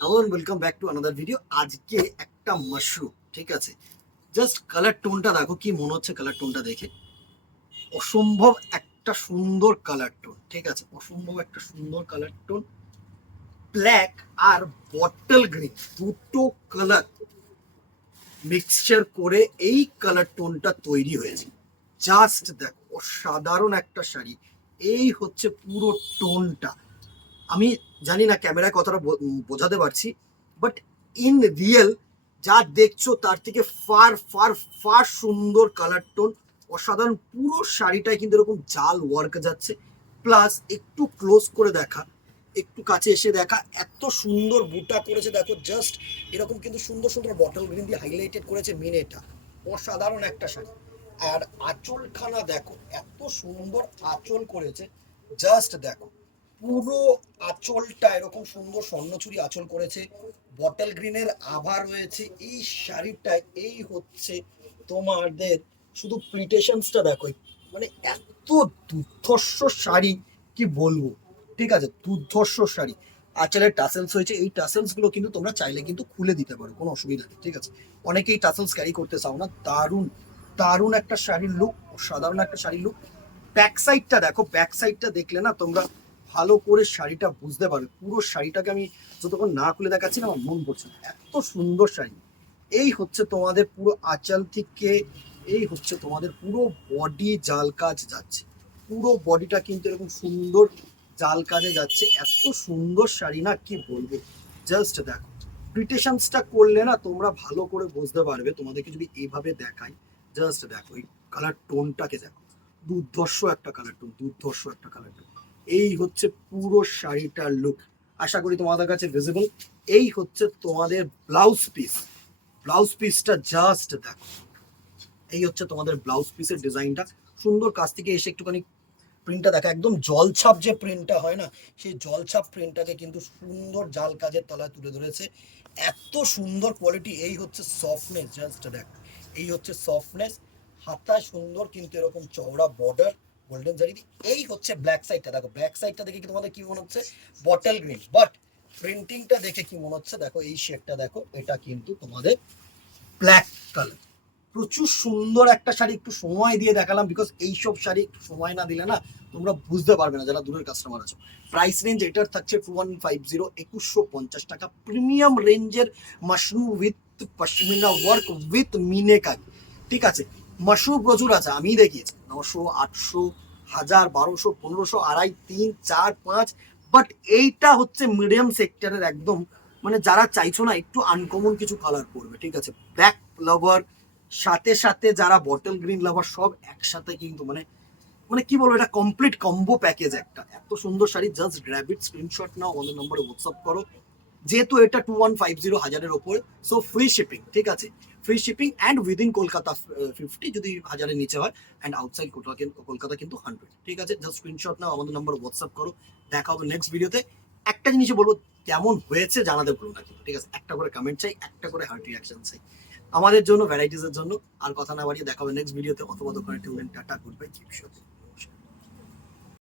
Hello and welcome back to another video. আজকে একটা mushroom, ঠিক আছে, জাস্ট কালার টোনটা দেখো, কি মনে হচ্ছে কালার টোনটা দেখে। অসম্ভব একটা সুন্দর কালার টোন, ঠিক আছে, অসম্ভব একটা সুন্দর কালার টোন। ব্ল্যাক আর বটল গ্রিন দুটো কালার মিক্সচার করে এই কালার টোনটা তৈরি হয়েছে। জাস্ট দেখো, অসাধারণ একটা শাড়ি। এই হচ্ছে পুরো টোনটা। আমি জানি না ক্যামেরায় কতটা বোঝাতে পারছি, বাট ইন রিয়েল যা দেখছো তার থেকে ফার ফার ফার সুন্দর কালার টোন। অসাধারণ পুরো শাড়িটায় কিন্তু এরকম জাল ওয়ার্ক যাচ্ছে। প্লাস একটু ক্লোজ করে দেখা, একটু কাছে এসে দেখা, এত সুন্দর বুটা করেছে দেখো। জাস্ট এরকম কিন্তু সুন্দর সুন্দর বটল গ্রিন দিয়ে হাইলাইটেড করেছে মিনেটা। অসাধারণ একটা শাড়ি। আর আঁচলখানা দেখো, এত সুন্দর আঁচল করেছে। জাস্ট দেখো, পুরো আঁচলটা এরকম সুন্দর স্বর্ণচুরি আঁচল করেছে। বটল গ্রিনের আভা রয়েছে এই শাড়িটায়। এই হচ্ছে তোমাদের শুধু প্রিটেশনসটা দেখো, মানে এত দুর্ধর্ষ শাড়ি, কি বলবো। ঠিক আছে, দুর্ধর্ষ শাড়ি। আঁচলের টাসেলস হয়েছে, এই টাসেলস গুলো কিন্তু তোমরা চাইলে কিন্তু খুলে দিতে পারো, কোনো অসুবিধা নেই, ঠিক আছে। অনেকেই টাসেলস ক্যারি করতে চাও না। দারুণ দারুণ একটা শাড়ির লুক, সাধারণ একটা শাড়ির লুক। ব্যাক সাইডটা দেখো, ব্যাক সাইডটা দেখলে না তোমরা ভালো করে শাড়িটা বুঝতে পারবে। পুরো শাড়িটাকে আমি যতক্ষণ না খুলে দেখাচ্ছি না আমার মন পড়ছে না, এত সুন্দর শাড়ি। এই হচ্ছে তোমাদের পুরো আঁচল থেকে, এই হচ্ছে তোমাদের পুরো বডি জাল কাজ যাচ্ছে। পুরো বডিটা কিন্তু এরকম সুন্দর জাল কাজে যাচ্ছে। এত সুন্দর শাড়ি না, কি বলবো। জাস্ট দেখো, প্রিটেশনসটা করলে না তোমরা ভালো করে বুঝতে পারবে। তোমাদেরকে যদি এইভাবে দেখাই, জাস্ট দেখো এই কালার টোনটাকে দেখো। দুর্ধর্ষ একটা কালার টোন, দুর্ধর্ষ একটা কালার টোন। এই হচ্ছে পুরো শাড়িটার লুক। আশা করি তোমাদের কাছে ভিজিবল। এই হচ্ছে তোমাদের ব্লাউজ পিস। ব্লাউজ পিসটা জাস্ট দেখো। এই হচ্ছে তোমাদের ব্লাউজ পিসের ডিজাইনটা। সুন্দর কাছ থেকে এসে একটুখানি প্রিন্টটা দেখা, একদম জলছাপ যে প্রিন্টটা হয় না, সেই জলছাপ প্রিন্টটাকে কিন্তু সুন্দর জাল কাজের তলায় তুলে ধরেছে। এত সুন্দর কোয়ালিটি। এই হচ্ছে সফটনেস, জাস্ট দেখ, এই হচ্ছে সফটনেস। হাতায় সুন্দর কিন্তু এরকম চওড়া বর্ডার গোল্ডেন জারি দিয়ে। এই হচ্ছে ব্ল্যাক সাইডটা দেখো, ব্ল্যাক সাইডটা দেখে কি তোমাদের কি মনে হচ্ছে? Bottle green. বাট প্রিন্টিংটা দেখে কি মনে হচ্ছে? দেখো এই শেডটা দেখো, এটা কিন্তু তোমাদের ব্ল্যাক কালার। প্রচুর সুন্দর একটা শাড়ি। একটু সময় দিয়ে দেখালাম, বিকজ এইসব শাড়ি একটু সময় না দিলে না তোমরা বুঝতে পারবে না যারা দূরের কাস্টমার আছো। প্রাইস রেঞ্জ এটার থাকছে 2150, 2150 টাকা। প্রিমিয়াম রেঞ্জের mushroom with pashmina work with মিনে কাজ, ঠিক আছে। মাশরুম প্রচুর আছে, আমি দেখিয়েছি 900, 800, 1000, 1200, 1500, 2.5, 3, 4, 5। বাট এইটা হচ্ছে মিডিয়াম সেক্টরের একদম, মানে যারা চাইছো না একটু আনকমন কিছু কালার করবে, ঠিক আছে। ব্ল্যাক লাভার সাথে সাথে যারা বটল গ্রিন লাভার, সব একসাথে কিন্তু মানে মানে কি বলবো, এটা কমপ্লিট কম্বো প্যাকেজ একটা। এত সুন্দর sari. Just grab it, screenshot নাও, আমাদের নম্বরে হোয়াটসঅ্যাপ করো। যেহেতু এটা 2150, 1000-এর ওপরে, সো ফ্রি শিপিং, ঠিক আছে। Free shipping and within Kolkata 50, যদি 1000-এর নিচে হয়। অ্যান্ড আউটসাইড কলকাতা কিন্তু 100, ঠিক আছে। জাস্ট স্ক্রিনশট নাও, আমাদের নম্বরে হোয়াটসঅ্যাপ করো। দেখা হবে নেক্সট ভিডিওতে। একটা জিনিসই বলবো, কেমন হয়েছে জানাতে ভুলো না কিন্তু, ঠিক আছে। একটা করে কমেন্ট চাই, একটা করে হার্ট রিয়াকশন চাই আমাদের জন্য, ভ্যারাইটিসের জন্য। আর কথা না বাড়িয়ে দেখা হবে নেক্সট ভিডিওতে। অথবা দোকানে টাটা, গুড বাই, চিপস।